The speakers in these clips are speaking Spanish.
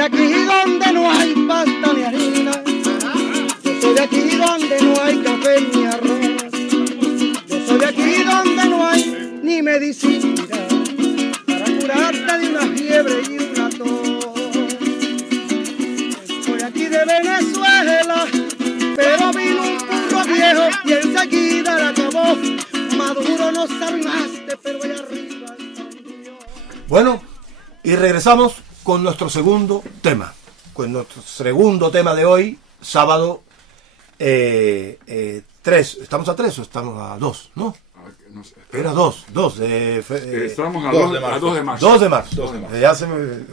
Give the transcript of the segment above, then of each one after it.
de aquí donde no hay pasta ni harina. Yo soy de aquí donde no hay café ni arroz. Yo soy de aquí donde no hay ni medicina para curarte de una fiebre y una tos. Soy aquí de Venezuela, pero vino un burro viejo y enseguida la acabó. Maduro no salvaste, pero allá arriba está Dios. Bueno, y regresamos con nuestro segundo tema. Con nuestro segundo tema de hoy, sábado 3. ¿Estamos a 3 o estamos a 2? ¿No? No sé. Era 2. Estamos a 2 2 de marzo. 2 de marzo. 2 de marzo. 2 de marzo. Ya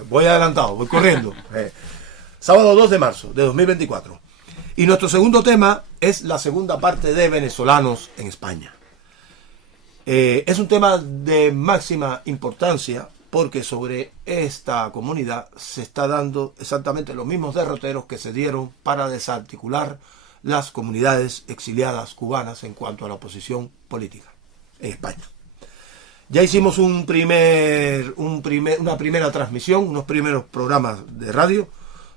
voy adelantado, voy corriendo. Sábado 2 de marzo de 2024. Y nuestro segundo tema es la segunda parte de venezolanos en España. Es un tema de máxima importancia porque sobre esta comunidad se está dando exactamente los mismos derroteros que se dieron para desarticular las comunidades exiliadas cubanas en cuanto a la oposición política en España. Ya hicimos una primera transmisión, unos primeros programas de radio,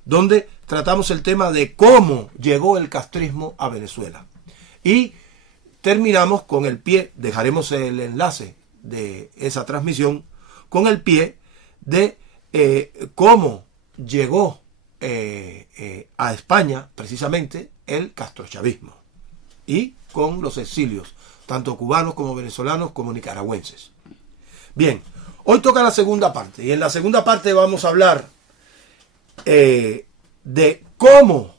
donde tratamos el tema de cómo llegó el castrismo a Venezuela. Y terminamos con el pie, dejaremos el enlace de esa transmisión, con el pie de cómo llegó a España precisamente el castrochavismo y con los exilios, tanto cubanos como venezolanos como nicaragüenses. Bien, hoy toca la segunda parte y en la segunda parte vamos a hablar de cómo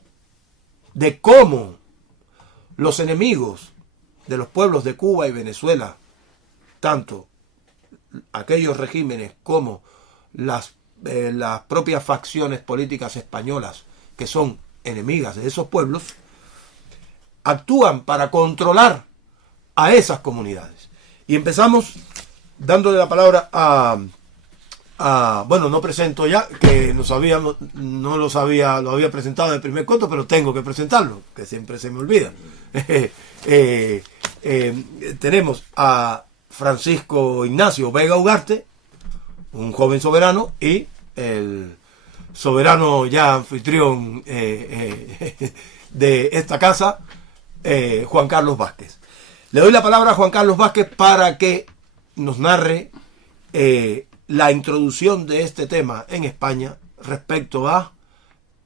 los enemigos de los pueblos de Cuba y Venezuela, tanto aquellos regímenes como las propias facciones políticas españolas que son enemigas de esos pueblos, actúan para controlar a esas comunidades. Y empezamos dándole la palabra bueno, no presento ya, que lo había presentado en el primer cuento, pero tengo que presentarlo, que siempre se me olvida. Tenemos a Francisco Ignacio Vega Ugarte, un joven soberano, y el soberano ya anfitrión de esta casa, Juan Carlos Vázquez. Le doy la palabra a Juan Carlos Vázquez para que nos narre la introducción de este tema en España respecto a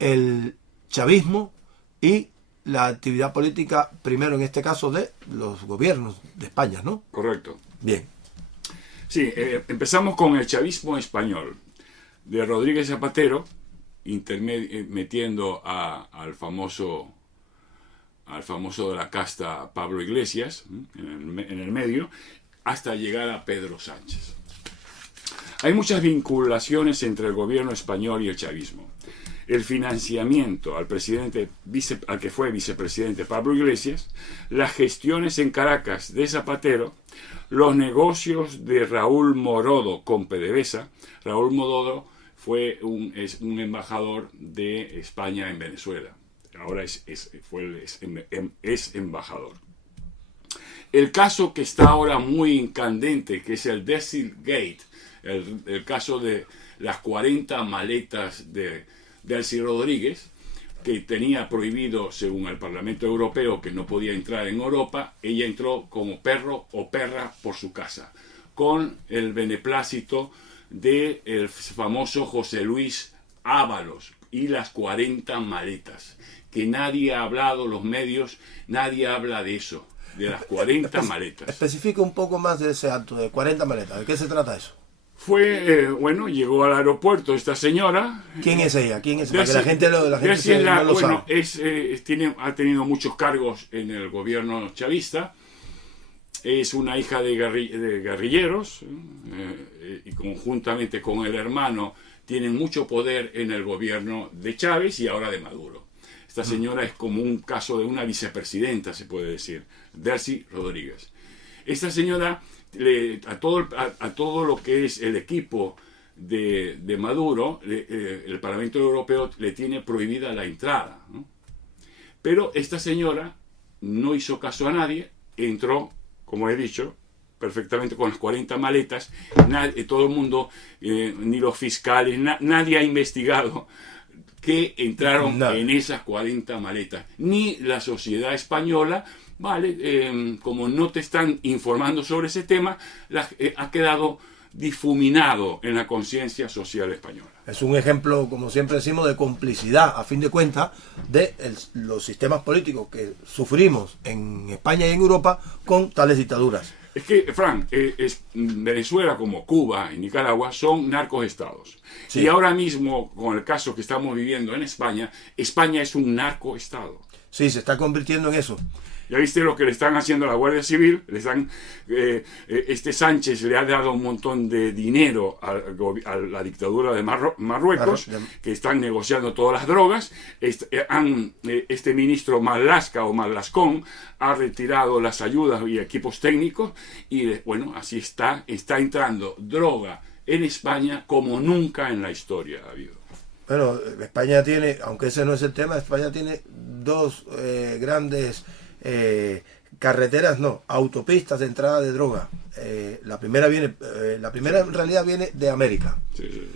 el chavismo y la actividad política, primero en este caso de los gobiernos de España, ¿no? Correcto. Bien. Sí, empezamos con el chavismo español de Rodríguez Zapatero, metiendo al famoso de la casta Pablo Iglesias en el medio, hasta llegar a Pedro Sánchez. Hay muchas vinculaciones entre el gobierno español y el chavismo. El financiamiento al que fue vicepresidente Pablo Iglesias, las gestiones en Caracas de Zapatero, los negocios de Raúl Morodo con PDVSA. Raúl Morodo es un embajador de España en Venezuela. Ahora es embajador. El caso que está ahora muy candente, que es el Dieselgate, el caso de las 40 maletas de Delcy Rodríguez, que tenía prohibido, según el Parlamento Europeo, que no podía entrar en Europa. Ella entró como perro o perra por su casa, con el beneplácito del famoso José Luis Ábalos y las 40 maletas, que nadie ha hablado, los medios, nadie habla de eso, de las 40 maletas. Especifica un poco más de ese acto de 40 maletas. ¿De qué se trata eso? Llegó al aeropuerto esta señora. ¿Quién es ella? ¿Quién es? Delcy, Para que la gente no lo sabe. Ha tenido muchos cargos en el gobierno chavista. Es una hija de guerrilleros y conjuntamente con el hermano tienen mucho poder en el gobierno de Chávez y ahora de Maduro. Esta señora es como un caso de una vicepresidenta, se puede decir, Delcy Rodríguez. Esta señora, a todo lo que es el equipo de Maduro, el Parlamento Europeo le tiene prohibida la entrada, ¿no? Pero esta señora no hizo caso a nadie, entró, como he dicho, perfectamente con las 40 maletas. Todo el mundo, ni los fiscales, nadie ha investigado que entraron Nada. en esas 40 maletas. Ni la sociedad española, ¿vale? Como no te están informando sobre ese tema, ha quedado difuminado en la conciencia social española. Es un ejemplo, como siempre decimos, de complicidad, a fin de cuentas, de los sistemas políticos que sufrimos en España y en Europa con tales dictaduras. Es que, Frank, Venezuela como Cuba y Nicaragua son narcoestados. Sí. Y ahora mismo, con el caso que estamos viviendo en España, España es un narcoestado. Sí, se está convirtiendo en eso. Ya viste lo que le están haciendo a la Guardia Civil. Este Sánchez le ha dado un montón de dinero a la dictadura de Marruecos, que están negociando todas las drogas. Este ministro Marlaska o Marlascón ha retirado las ayudas y equipos técnicos y bueno, así está entrando droga en España como nunca en la historia ha habido. Bueno, España tiene, aunque ese no es el tema, España tiene dos grandes carreteras, no, autopistas de entrada de droga. La primera en realidad viene de América, Sí.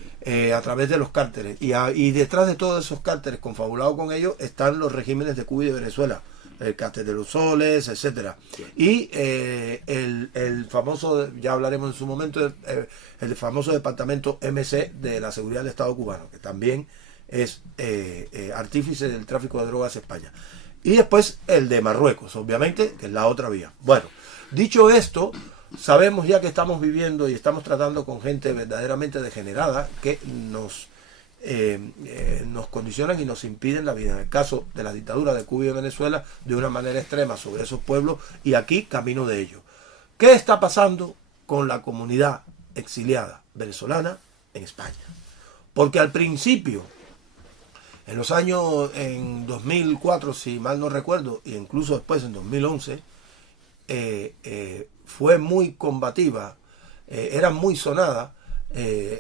a través de los cárteles. Y detrás de todos esos cárteles, confabulados con ellos, están los regímenes de Cuba y de Venezuela, el cártel de los soles, etcétera. Sí. Y el famoso, ya hablaremos en su momento, el famoso departamento MC de la seguridad del Estado cubano, que también es artífice del tráfico de drogas en España. Y después el de Marruecos, obviamente, que es la otra vía. Bueno, dicho esto, sabemos ya que estamos viviendo y estamos tratando con gente verdaderamente degenerada que nos condicionan y nos impiden la vida. En el caso de la dictadura de Cuba y de Venezuela, de una manera extrema sobre esos pueblos, y aquí camino de ello. ¿Qué está pasando con la comunidad exiliada venezolana en España? Porque al principio, en 2004, si mal no recuerdo, e incluso después en 2011, fue muy combativa, era muy sonada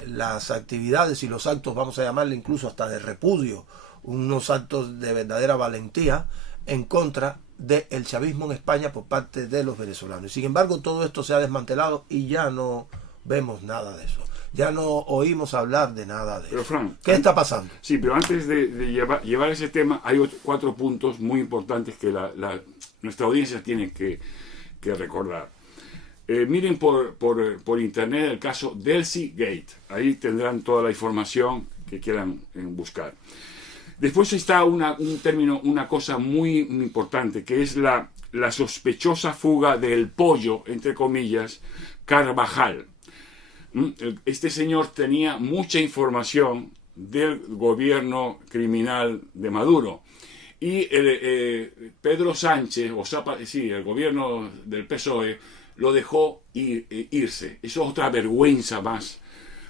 las actividades y los actos, vamos a llamarle incluso hasta de repudio, unos actos de verdadera valentía en contra del chavismo en España por parte de los venezolanos. Sin embargo, todo esto se ha desmantelado y ya no vemos nada de eso. Ya no oímos hablar de nada de Pero, eso. Frank, ¿Qué está pasando? Sí, pero antes de llevar ese tema, hay 4 puntos muy importantes que nuestra audiencia tiene que recordar. Miren por internet el caso Delcy Gate. Ahí tendrán toda la información que quieran buscar. Después está una cosa muy importante, que es la sospechosa fuga del pollo, entre comillas, Carvajal. Este señor tenía mucha información del gobierno criminal de Maduro. Y Pedro Sánchez, el gobierno del PSOE, lo dejó irse. Eso es otra vergüenza más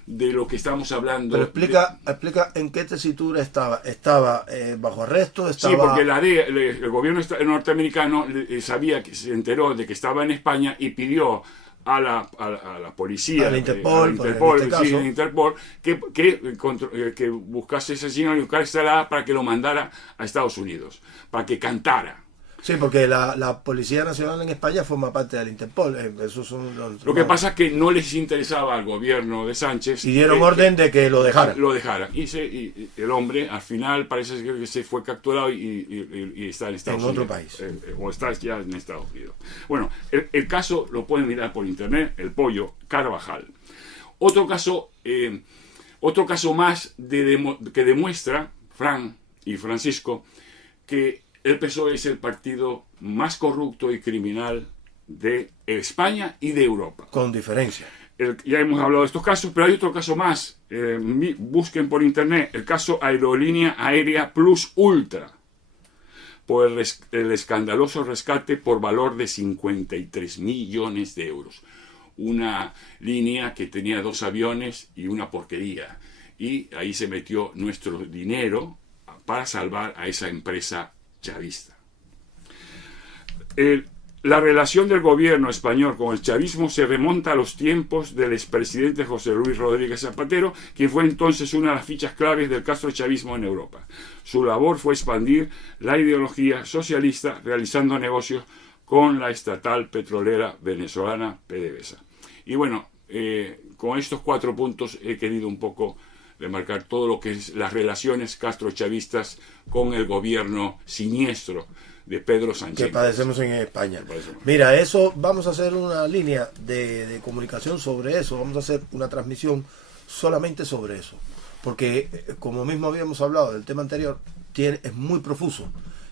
de lo que estamos hablando. Pero explica en qué tesitura estaba. ¿Estaba bajo arresto? Sí, porque el gobierno norteamericano se enteró de que estaba en España y pidió a la policía, a la Interpol, Interpol que buscase ese señor y buscársela para que lo mandara a Estados Unidos, para que cantara. Sí, porque la Policía Nacional en España forma parte del Interpol. Esos son Lo que pasa es que no les interesaba al gobierno de Sánchez. Y dieron orden de que lo dejara. Y el hombre, al final, parece que se fue capturado y está en Estados Unidos. En otro país. O está ya en Estados Unidos. Bueno, el caso lo pueden mirar por internet, el pollo Carvajal. Otro caso más que demuestra, Fran y Francisco, que el PSOE es el partido más corrupto y criminal de España y de Europa. Con diferencia. Ya hemos hablado de estos casos, pero hay otro caso más. Busquen por internet el caso Aerolínea Aérea Plus Ultra, por el escandaloso rescate por valor de 53 millones de euros. Una línea que tenía 2 aviones y una porquería. Y ahí se metió nuestro dinero para salvar a esa empresa chavista. La relación del gobierno español con el chavismo se remonta a los tiempos del expresidente José Luis Rodríguez Zapatero, quien fue entonces una de las fichas claves del castrochavismo en Europa. Su labor fue expandir la ideología socialista realizando negocios con la estatal petrolera venezolana PDVSA. Y bueno, con estos 4 puntos he querido un poco de marcar todo lo que es las relaciones castrochavistas con el gobierno siniestro de Pedro Sánchez. Que padecemos en España. Mira, eso, vamos a hacer una línea de comunicación sobre eso, vamos a hacer una transmisión solamente sobre eso, porque como mismo habíamos hablado del tema anterior, es muy profuso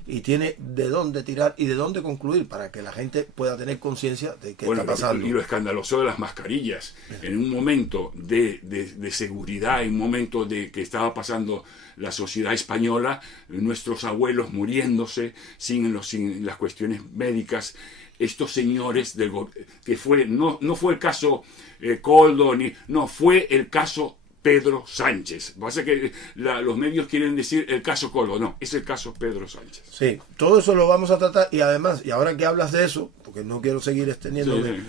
y tiene de dónde tirar y de dónde concluir para que la gente pueda tener conciencia de qué está pasando. Y lo escandaloso de las mascarillas, en un momento de seguridad, en un momento de que estaba pasando la sociedad española, nuestros abuelos muriéndose sin las cuestiones médicas, estos señores que fue no fue el caso Koldo, no fue el caso Pedro Sánchez. Pasa que los medios quieren decir el caso Koldo, no, es el caso Pedro Sánchez. Sí, todo eso lo vamos a tratar y además, y ahora que hablas de eso, porque no quiero seguir extendiéndome,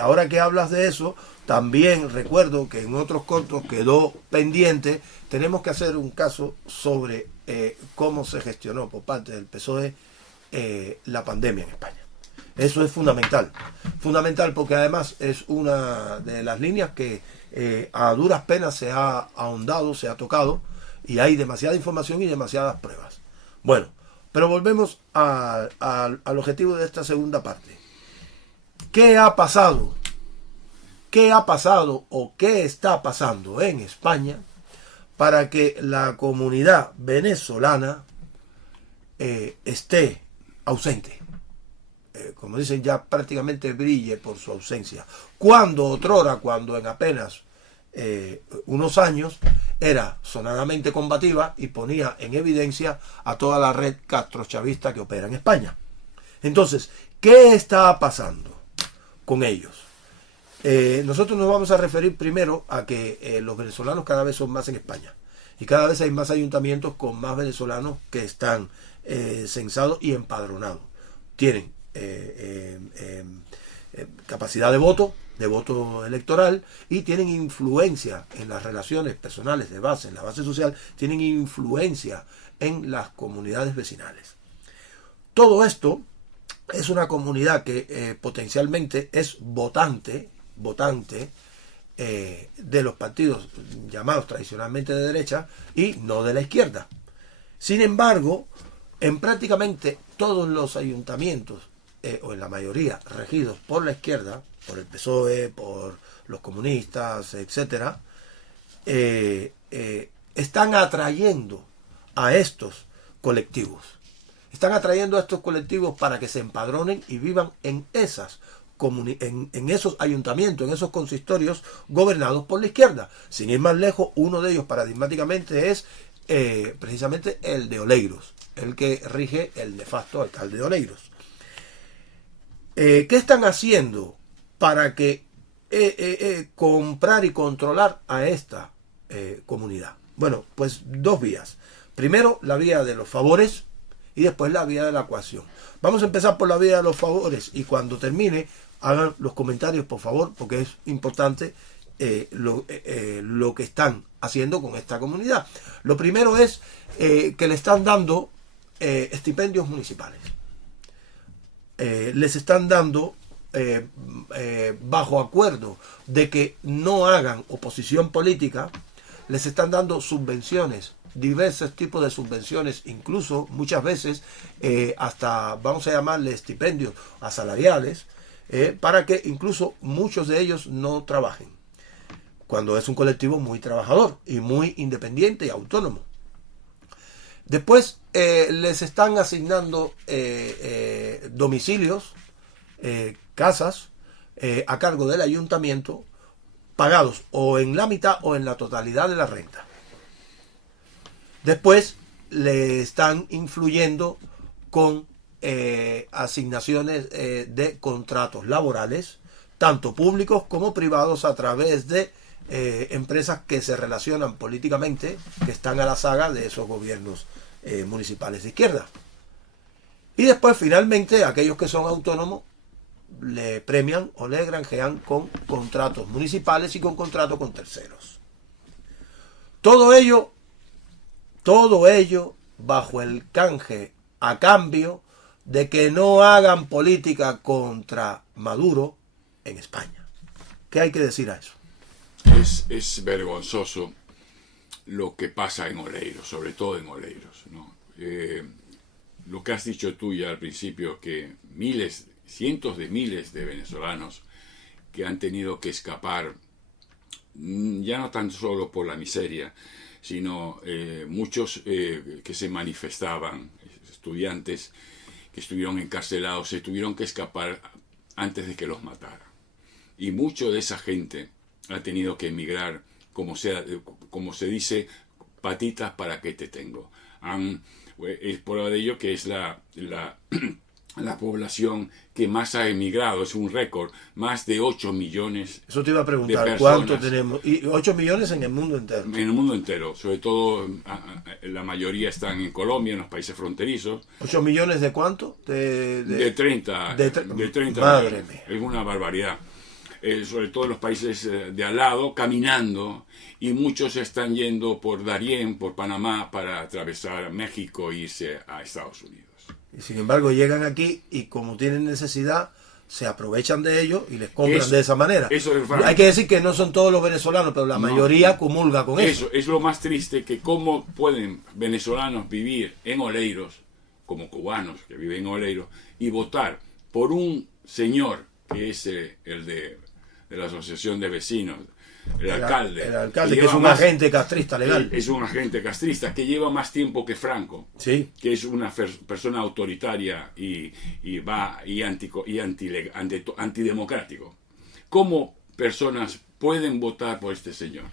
ahora que hablas de eso, también recuerdo que en otros cortos quedó pendiente, tenemos que hacer un caso sobre cómo se gestionó por parte del PSOE la pandemia en España. Eso es fundamental porque además es una de las líneas que a duras penas se ha ahondado, se ha tocado y hay demasiada información y demasiadas pruebas. Bueno, pero volvemos al objetivo de esta segunda parte. ¿Qué ha pasado? ¿Qué ha pasado o qué está pasando en España para que la comunidad venezolana esté ausente? Como dicen, ya prácticamente brille por su ausencia. Cuando en apenas unos años era sonadamente combativa y ponía en evidencia a toda la red castrochavista que opera en España. Entonces, ¿qué está pasando con ellos? Nosotros nos vamos a referir primero a que los venezolanos cada vez son más en España y cada vez hay más ayuntamientos con más venezolanos que están censados y empadronados. Tienen capacidad de voto electoral y tienen influencia en las relaciones personales de base, en la base social, tienen influencia en las comunidades vecinales. Todo esto es una comunidad que potencialmente es votante de los partidos llamados tradicionalmente de derecha y no de la izquierda. Sin embargo, en prácticamente todos los ayuntamientos o en la mayoría regidos por la izquierda, por el PSOE, por los comunistas, etcétera, están atrayendo a estos colectivos. Están atrayendo a estos colectivos para que se empadronen y vivan en esos ayuntamientos, en esos consistorios gobernados por la izquierda. Sin ir más lejos, uno de ellos paradigmáticamente es precisamente el de Oleiros, el que rige el nefasto alcalde de Oleiros. ¿Qué están haciendo para que comprar y controlar a esta comunidad? Bueno, pues dos vías. Primero, la vía de los favores y después la vía de la coacción. Vamos a empezar por la vía de los favores y cuando termine, hagan los comentarios, por favor, porque es importante lo que están haciendo con esta comunidad. Lo primero es que le están dando estipendios municipales. Les están dando bajo acuerdo de que no hagan oposición política, les están dando subvenciones, diversos tipos de subvenciones, incluso muchas veces hasta vamos a llamarle estipendios asalariales, para que incluso muchos de ellos no trabajen, cuando es un colectivo muy trabajador y muy independiente y autónomo. Después les están asignando domicilios, casas, a cargo del ayuntamiento, pagados o en la mitad o en la totalidad de la renta. Después le están influyendo con asignaciones de contratos laborales, tanto públicos como privados, a través de empresas que se relacionan políticamente, que están a la saga de esos gobiernos municipales de izquierda. Y después, finalmente, aquellos que son autónomos le premian o le granjean con contratos municipales y con contratos con terceros. Todo ello bajo el canje, a cambio de que no hagan política contra Maduro en España. ¿Qué hay que decir a eso? Es vergonzoso lo que pasa en Oleiros, sobre todo en Oleiros, ¿no? Lo que has dicho tú ya al principio, que cientos de miles de venezolanos que han tenido que escapar, ya no tan solo por la miseria, sino muchos que se manifestaban, estudiantes que estuvieron encarcelados, se tuvieron que escapar antes de que los mataran. Y mucho de esa gente ha tenido que emigrar, como se dice, patitas para que te tengo. Es prueba de ello que es la población que más ha emigrado, es un récord, más de 8 millones. Eso te iba a preguntar, de ¿cuánto personas tenemos? Y 8 millones en el mundo entero. En el mundo entero, sobre todo la mayoría están en Colombia, en los países fronterizos. ¿8 millones de cuánto? De 30. De 30. Madre mía. Es una barbaridad. Sobre todo en los países de al lado, caminando, y muchos están yendo por Darién, por Panamá, para atravesar México e irse a Estados Unidos. Y sin embargo llegan aquí y como tienen necesidad, se aprovechan de ellos y les compran de esa manera. Hay que decir que no son todos los venezolanos, pero la mayoría comulga con eso. Eso es lo más triste, que cómo pueden venezolanos vivir en Oleiros, como cubanos que viven en Oleiros, y votar por un señor que es el de la Asociación de Vecinos, el alcalde. El alcalde, que es un agente castrista legal. Es un agente castrista que lleva más tiempo que Franco, sí, que es una persona autoritaria y antidemocrático. ¿Cómo personas pueden votar por este señor?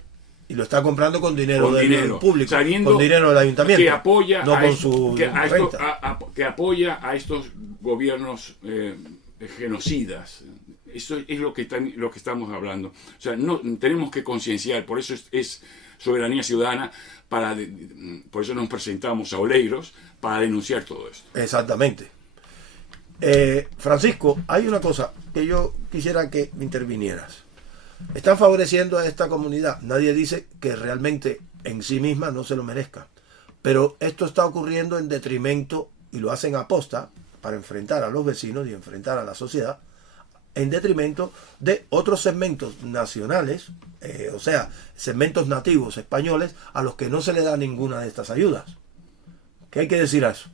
Y lo está comprando con dinero público, sabiendo con dinero del ayuntamiento, que apoya no con su renta. que apoya a estos gobiernos genocidas. Eso es lo que estamos hablando. O sea, no tenemos que concienciar, por eso es soberanía ciudadana, por eso nos presentamos a Oleiros para denunciar todo esto. Exactamente. Francisco, hay una cosa que yo quisiera que intervinieras. Están favoreciendo a esta comunidad. Nadie dice que realmente en sí misma no se lo merezca. Pero esto está ocurriendo en detrimento, y lo hacen a posta, para enfrentar a los vecinos y enfrentar a la sociedad, en detrimento de otros segmentos nacionales, o sea, segmentos nativos españoles, a los que no se le da ninguna de estas ayudas. ¿Qué hay que decir a eso?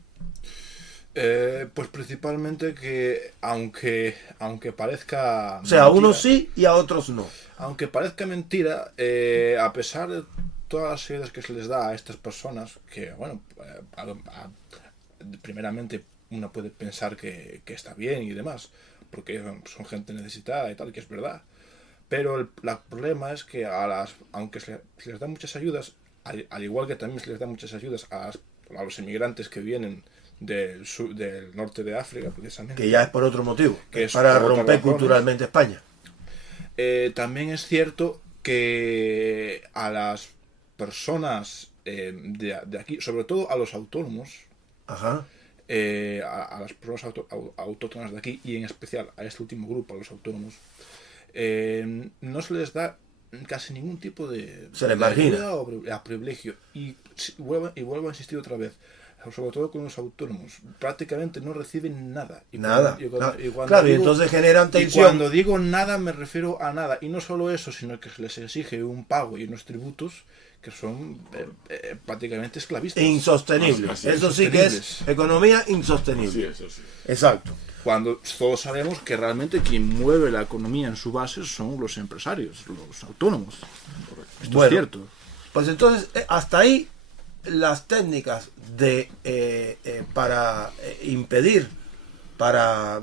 Pues principalmente que aunque parezca o sea, a mentira, unos sí y a otros no. Aunque parezca mentira, a pesar de todas las ayudas que se les da a estas personas, que bueno, primeramente uno puede pensar que está bien y demás, porque son gente necesitada y tal, que es verdad. Pero el problema es que aunque se les da muchas ayudas, al igual que también se les da muchas ayudas a los inmigrantes que vienen del norte de África, precisamente. Que ya es por otro motivo, que es para romper culturalmente España. También es cierto que a las personas de aquí, sobre todo a los autónomos, ajá, a las personas autóctonas de aquí, y en especial a este último grupo, a los autónomos, no se les da casi ningún tipo de ayuda o privilegio. Y vuelvo a insistir otra vez, sobre todo con los autónomos, prácticamente no reciben nada. Claro, y entonces generan tensión. Y cuando digo nada me refiero a nada, y no solo eso, sino que se les exige un pago y unos tributos que son prácticamente esclavistas. Insostenibles. Eso sí que es economía insostenible. Sí, eso sí. Exacto. Cuando todos sabemos que realmente quien mueve la economía en su base son los empresarios, los autónomos. Esto es cierto. Pues entonces, hasta ahí las técnicas para impedir, para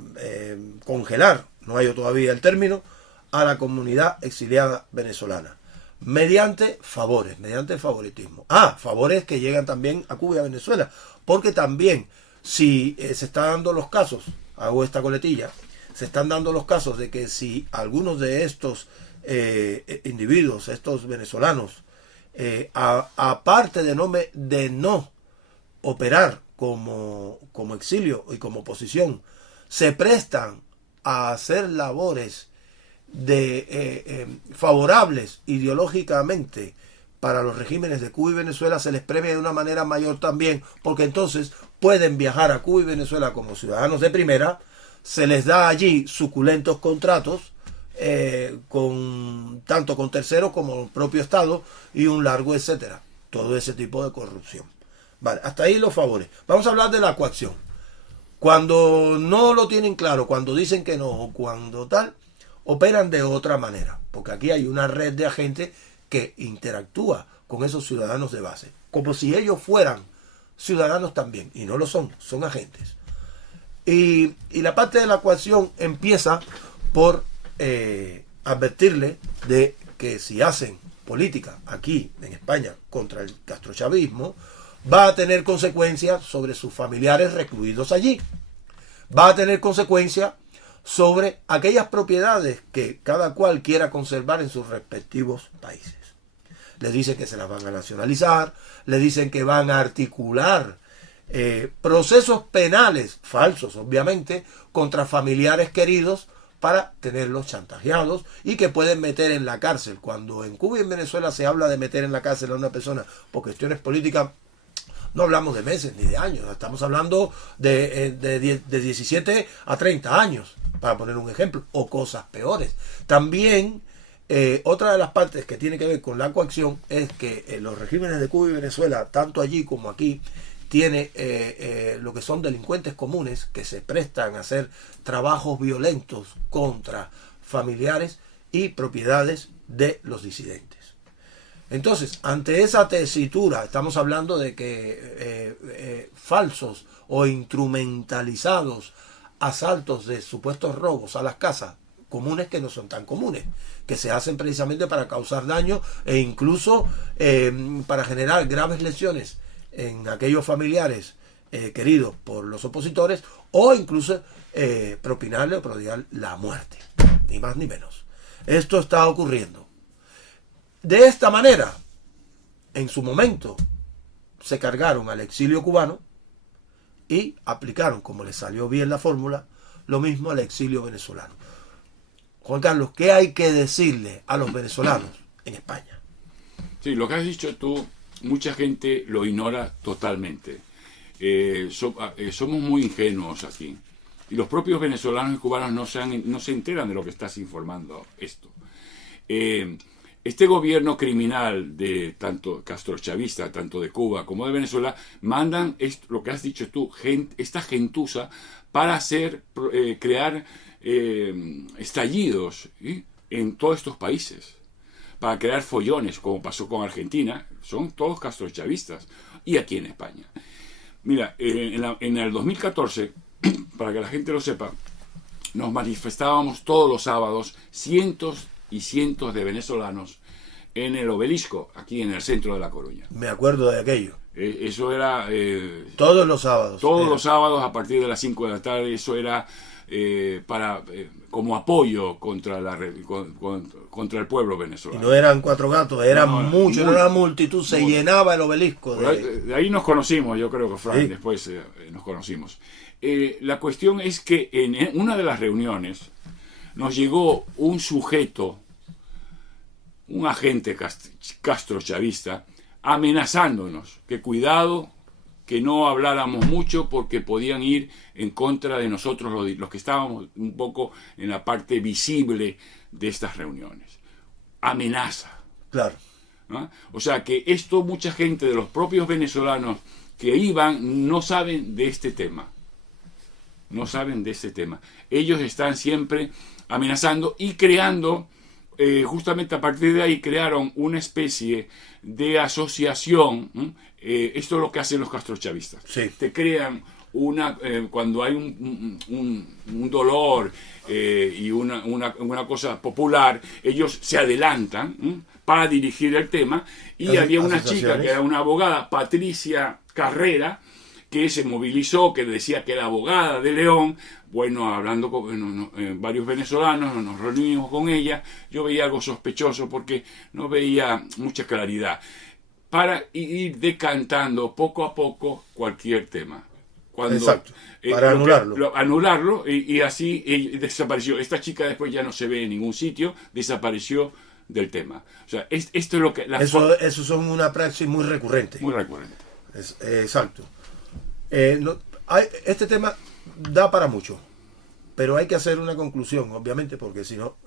congelar, no hay todavía el término, a la comunidad exiliada venezolana. Mediante favores, mediante favoritismo. Favores que llegan también a Cuba y a Venezuela. Porque también, si se están dando los casos, hago esta coletilla, se están dando los casos de que si algunos de estos individuos, estos venezolanos, aparte de no operar como exilio y como oposición, se prestan a hacer labores favorables ideológicamente para los regímenes de Cuba y Venezuela, se les premia de una manera mayor también, porque entonces pueden viajar a Cuba y Venezuela como ciudadanos de primera, se les da allí suculentos contratos, tanto con terceros como el propio Estado, y un largo etcétera. todo ese tipo de corrupción. Vale, hasta ahí los favores. Vamos a hablar de la coacción. Cuando no lo tienen claro, cuando dicen que no, o cuando tal, operan de otra manera. Porque aquí hay una red de agentes que interactúa con esos ciudadanos de base. Como si ellos fueran ciudadanos también. Y no lo son, son agentes. Y la parte de la coacción empieza por advertirle de que si hacen política aquí en España contra el castrochavismo, va a tener consecuencias sobre sus familiares recluidos allí. Va a tener consecuencias sobre aquellas propiedades que cada cual quiera conservar en sus respectivos países. Le dicen que se las van a nacionalizar, le dicen que van a articular procesos penales, falsos obviamente, contra familiares queridos para tenerlos chantajeados y que pueden meter en la cárcel. Cuando en Cuba y en Venezuela se habla de meter en la cárcel a una persona por cuestiones políticas, no hablamos de meses ni de años, estamos hablando de 17 a 30 años, para poner un ejemplo, o cosas peores. También otra de las partes que tiene que ver con la coacción es que los regímenes de Cuba y Venezuela, tanto allí como aquí, tiene lo que son delincuentes comunes que se prestan a hacer trabajos violentos contra familiares y propiedades de los disidentes. Entonces, ante esa tesitura, estamos hablando de que falsos o instrumentalizados asaltos de supuestos robos a las casas comunes que no son tan comunes, que se hacen precisamente para causar daño e incluso para generar graves lesiones en aquellos familiares queridos por los opositores, o incluso propinarle o prodigar la muerte, ni más ni menos. Esto está ocurriendo. De esta manera, en su momento, se cargaron al exilio cubano y aplicaron, como les salió bien la fórmula, lo mismo al exilio venezolano. Juan Carlos, ¿qué hay que decirle a los venezolanos en España? Sí, lo que has dicho tú, mucha gente lo ignora totalmente. Somos muy ingenuos aquí. Y los propios venezolanos y cubanos no se enteran de lo que estás informando esto. Este gobierno criminal de tanto castrochavista, tanto de Cuba como de Venezuela, mandan lo que has dicho tú, esta gentuza para crear estallidos, ¿sí?, en todos estos países, para crear follones, como pasó con Argentina. Son todos castrochavistas, y aquí en España. Mira, en el 2014, para que la gente lo sepa, nos manifestábamos todos los sábados, cientos y cientos de venezolanos en el Obelisco, aquí en el centro de La Coruña. Me acuerdo de aquello. Eso era... todos los sábados. Todos los sábados a partir de las 5 de la tarde. Eso era como apoyo contra contra el pueblo venezolano. Y no eran cuatro gatos, eran muchos, no era una multitud, se llenaba el Obelisco. De ahí nos conocimos, yo creo que Frank, sí. Después nos conocimos. La cuestión es que en una de las reuniones nos llegó un sujeto, un agente castrochavista, amenazándonos que cuidado, que no habláramos mucho porque podían ir en contra de nosotros los que estábamos un poco en la parte visible de estas reuniones. Amenaza. Claro. ¿No? O sea que esto mucha gente de los propios venezolanos que iban no saben de este tema. No saben de este tema. Ellos están siempre amenazando y creando, justamente a partir de ahí crearon una especie de asociación. Esto es lo que hacen los castrochavistas. Sí. Te crean cuando hay un dolor y una cosa popular, ellos se adelantan para dirigir el tema, y había una chica que era una abogada, Patricia Carrera, que se movilizó, que decía que era abogada de León. Bueno, hablando con varios venezolanos, nos reunimos con ella. Yo veía algo sospechoso porque no veía mucha claridad, para ir decantando poco a poco cualquier tema. Exacto, para anularlo, y así desapareció. Esta chica después ya no se ve en ningún sitio, desapareció del tema. O sea, esto es lo que... Eso son una praxis muy recurrente. Muy recurrente. Exacto. Este tema da para mucho, pero hay que hacer una conclusión, obviamente, porque si no...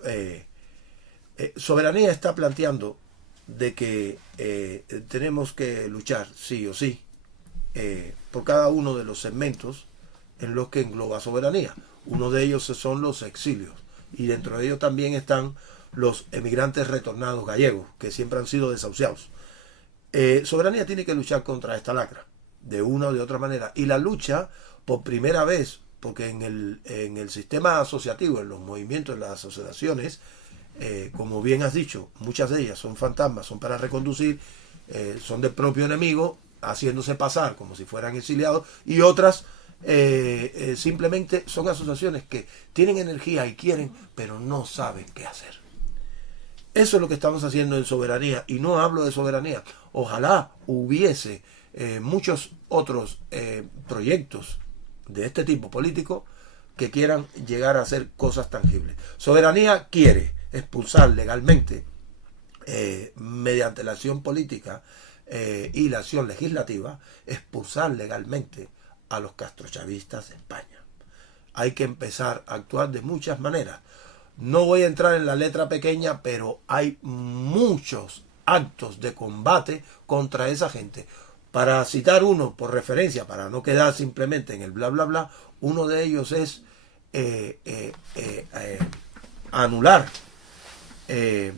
Soberanía está planteando de que tenemos que luchar sí o sí por cada uno de los segmentos en los que engloba soberanía. Uno de ellos son los exilios, y dentro de ellos también están los emigrantes retornados gallegos, que siempre han sido desahuciados. Soberanía tiene que luchar contra esta lacra, de una o de otra manera, y la lucha por primera vez, porque en el sistema asociativo, en los movimientos, en las asociaciones, como bien has dicho, muchas de ellas son fantasmas, son para reconducir, son del propio enemigo, haciéndose pasar como si fueran exiliados, y otras simplemente son asociaciones que tienen energía y quieren, pero no saben qué hacer. Eso es lo que estamos haciendo en Soberanía, y no hablo de soberanía. Ojalá hubiese muchos otros proyectos de este tipo político que quieran llegar a hacer cosas tangibles. Soberanía quiere expulsar legalmente, mediante la acción política y la acción legislativa, expulsar legalmente a los castrochavistas de España. Hay que empezar a actuar de muchas maneras. No voy a entrar en la letra pequeña, pero hay muchos actos de combate contra esa gente. Para citar uno por referencia, para no quedar simplemente en el bla bla bla, uno de ellos es anular que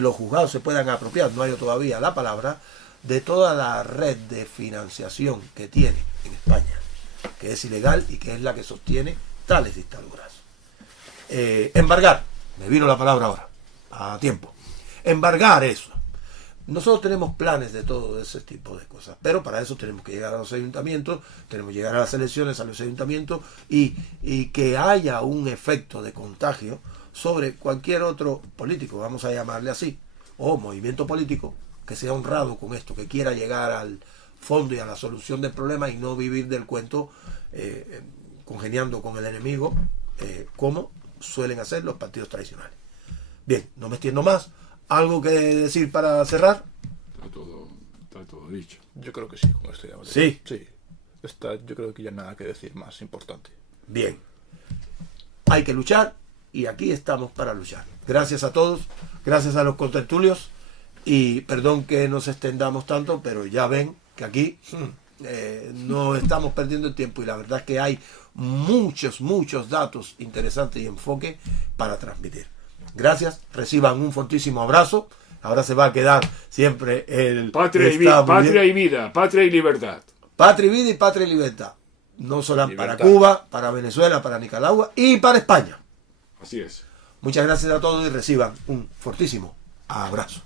los juzgados se puedan apropiar, no hay todavía la palabra, de toda la red de financiación que tiene en España, que es ilegal y que es la que sostiene tales dictaduras. Embargar, me vino la palabra ahora, a tiempo. Embargar eso. Nosotros tenemos planes de todo ese tipo de cosas, pero para eso tenemos que llegar a los ayuntamientos, tenemos que llegar a las elecciones, a los ayuntamientos, y que haya un efecto de contagio sobre cualquier otro político, vamos a llamarle así, o movimiento político, que sea honrado con esto, que quiera llegar al fondo y a la solución del problema y no vivir del cuento congeniando con el enemigo, como suelen hacer los partidos tradicionales. Bien, no me extiendo más. ¿Algo que decir para cerrar? Está todo dicho. Yo creo que sí, con esto ya me Sí. Sí. Yo creo que ya nada que decir más importante. Bien. Hay que luchar, y aquí estamos para luchar. Gracias a todos, gracias a los contertulios, y perdón que nos extendamos tanto, pero ya ven que aquí no estamos perdiendo el tiempo, y la verdad es que hay muchos datos interesantes y enfoque para transmitir. Gracias, reciban un fortísimo abrazo. Ahora se va a quedar siempre el Patria y vida, patria y libertad. Patria y vida y patria y libertad. No solo para Cuba, para Venezuela, para Nicaragua y para España. Así es. Muchas gracias a todos y reciban un fortísimo abrazo.